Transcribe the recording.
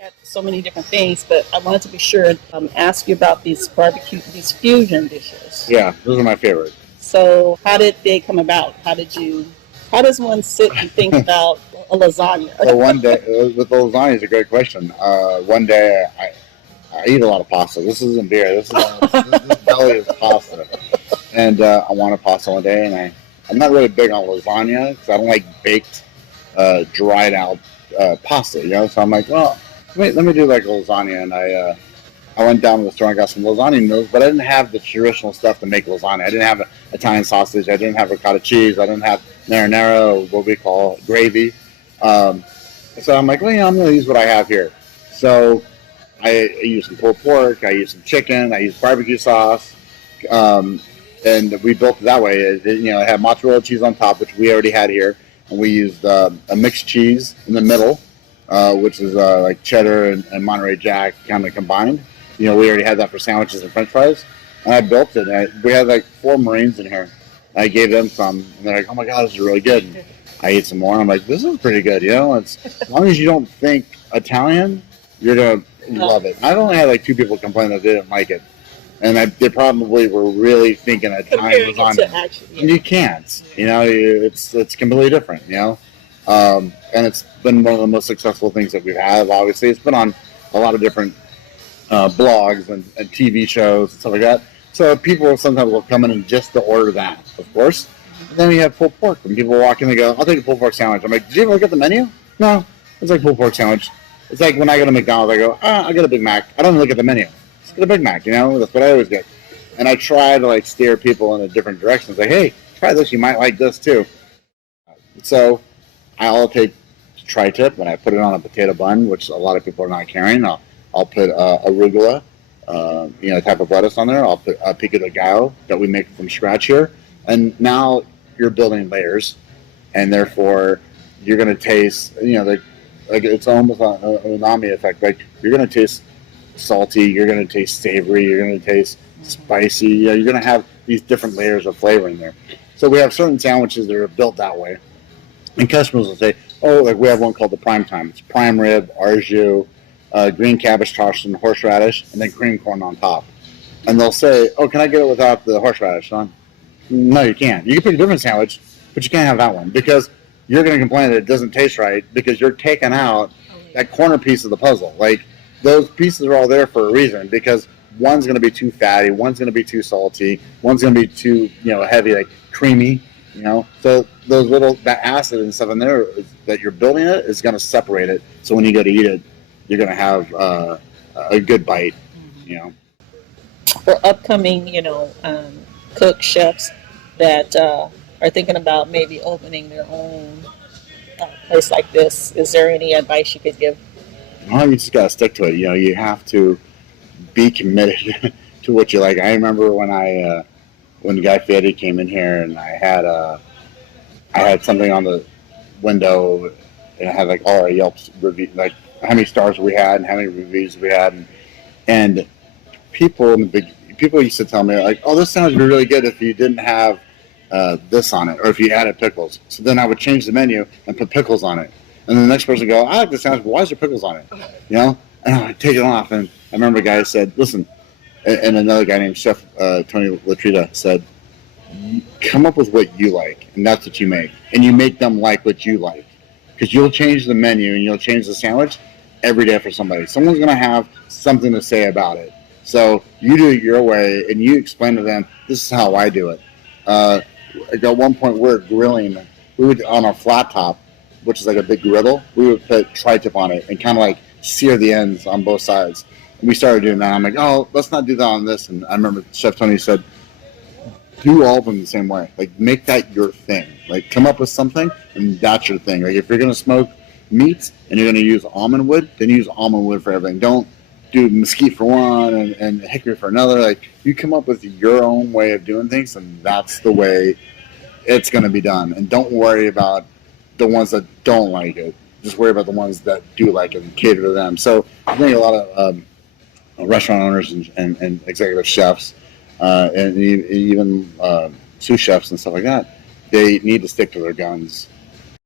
had so many different things, but I wanted to be sure ask you about these fusion dishes. Yeah, those are my favorite. So, how did they come about? How does one sit and think about a lasagna? Well, one day with the lasagna is a great question. One day I eat a lot of pasta. This isn't beer. This belly is pasta, and I wanted pasta one day, and I'm not really big on lasagna because I don't like baked, dried out pasta. So I'm like, well, let me do like a lasagna, and I went down to the store and got some lasagna noodles, but I didn't have the traditional stuff to make lasagna. I didn't have Italian sausage. I didn't have ricotta cheese. I didn't have marinara, what we call gravy. So I'm like, well, I'm going to use what I have here. So I used some pulled pork. I used some chicken. I used barbecue sauce. And we built it that way. It had mozzarella cheese on top, which we already had here. And we used a mixed cheese in the middle, which is like cheddar and Monterey Jack kind of combined. We already had that for sandwiches and French fries, and I built it. And we had like 4 Marines in here. I gave them some, and they're like, "Oh my God, this is really good." And I ate some more, and I'm like, "This is pretty good." It's as long as you don't think Italian, you're gonna love it. I've only had like 2 people complain that they didn't like it, and they probably were really thinking Italian lasagna. And you can't. It's completely different. And it's been one of the most successful things that we've had. Obviously, it's been on a lot of different blogs and TV shows and stuff like that. So people sometimes will come in and just to order that, of course. And then we have pulled pork. When people walk in, they go, "I'll take a pulled pork sandwich." I'm like, "Did you ever look at the menu?" No, it's like pulled pork sandwich. It's like when I go to McDonald's, I go, "I'll get a Big Mac." I don't look at the menu. Just get a Big Mac. That's what I always get. And I try to like steer people in a different direction. Like, hey, try this. You might like this too. So I'll take tri-tip and I put it on a potato bun, which a lot of people are not carrying. I'll put arugula, type of lettuce on there. I'll put pico de gallo that we make from scratch here. And now you're building layers, and therefore you're going to taste, like it's almost an umami effect. Like you're going to taste salty, you're going to taste savory, you're going to taste spicy. You're going to have these different layers of flavor in there. So we have certain sandwiches that are built that way. And customers will say, oh, like we have one called the prime time. It's prime rib, au jus, green cabbage tossed in horseradish, and then cream corn on top. And they'll say, oh, can I get it without the horseradish, son? No, you can't. You can pick a different sandwich, but you can't have that one because you're going to complain that it doesn't taste right because you're taking out that corner piece of the puzzle. Like those pieces are all there for a reason because one's going to be too fatty, one's going to be too salty, one's going to be too heavy, like creamy. So that acid and stuff in there that you're building it is going to separate it. So when you go to eat it, you're going to have a good bite. For upcoming, cook chefs that are thinking about maybe opening their own place like this, is there any advice you could give? Well, you just got to stick to it. You have to be committed to what you like. I remember when Guy Fieri came in here, and I had something on the window, and I had like all our Yelp review, like how many stars we had and how many reviews we had, and people used to tell me like, "Oh, this sounds really good if you didn't have this on it, or if you added pickles." So then I would change the menu and put pickles on it, and then the next person would go, "I like this sandwich, but why is there pickles on it?" And I would take it off, and I remember a guy said, "Listen." And another guy named Chef Tony Latrita said, come up with what you like, and that's what you make. And you make them like what you like. Because you'll change the menu and you'll change the sandwich every day for somebody. Someone's going to have something to say about it. So you do it your way, and you explain to them, this is how I do it. At one point, we were grilling. We would, on our flat top, which is like a big griddle, we would put tri-tip on it and kind of like sear the ends on both sides. We started doing that. I'm like, oh, let's not do that on this. And I remember Chef Tony said, do all of them the same way. Like, make that your thing. Like, come up with something, and that's your thing. Like, if you're going to smoke meats and you're going to use almond wood, then use almond wood for everything. Don't do mesquite for one and hickory for another. Like, you come up with your own way of doing things, and that's the way it's going to be done. And don't worry about the ones that don't like it. Just worry about the ones that do like it and cater to them. So I think a lot of restaurant owners and executive chefs and even sous chefs and stuff like that, they need to stick to their guns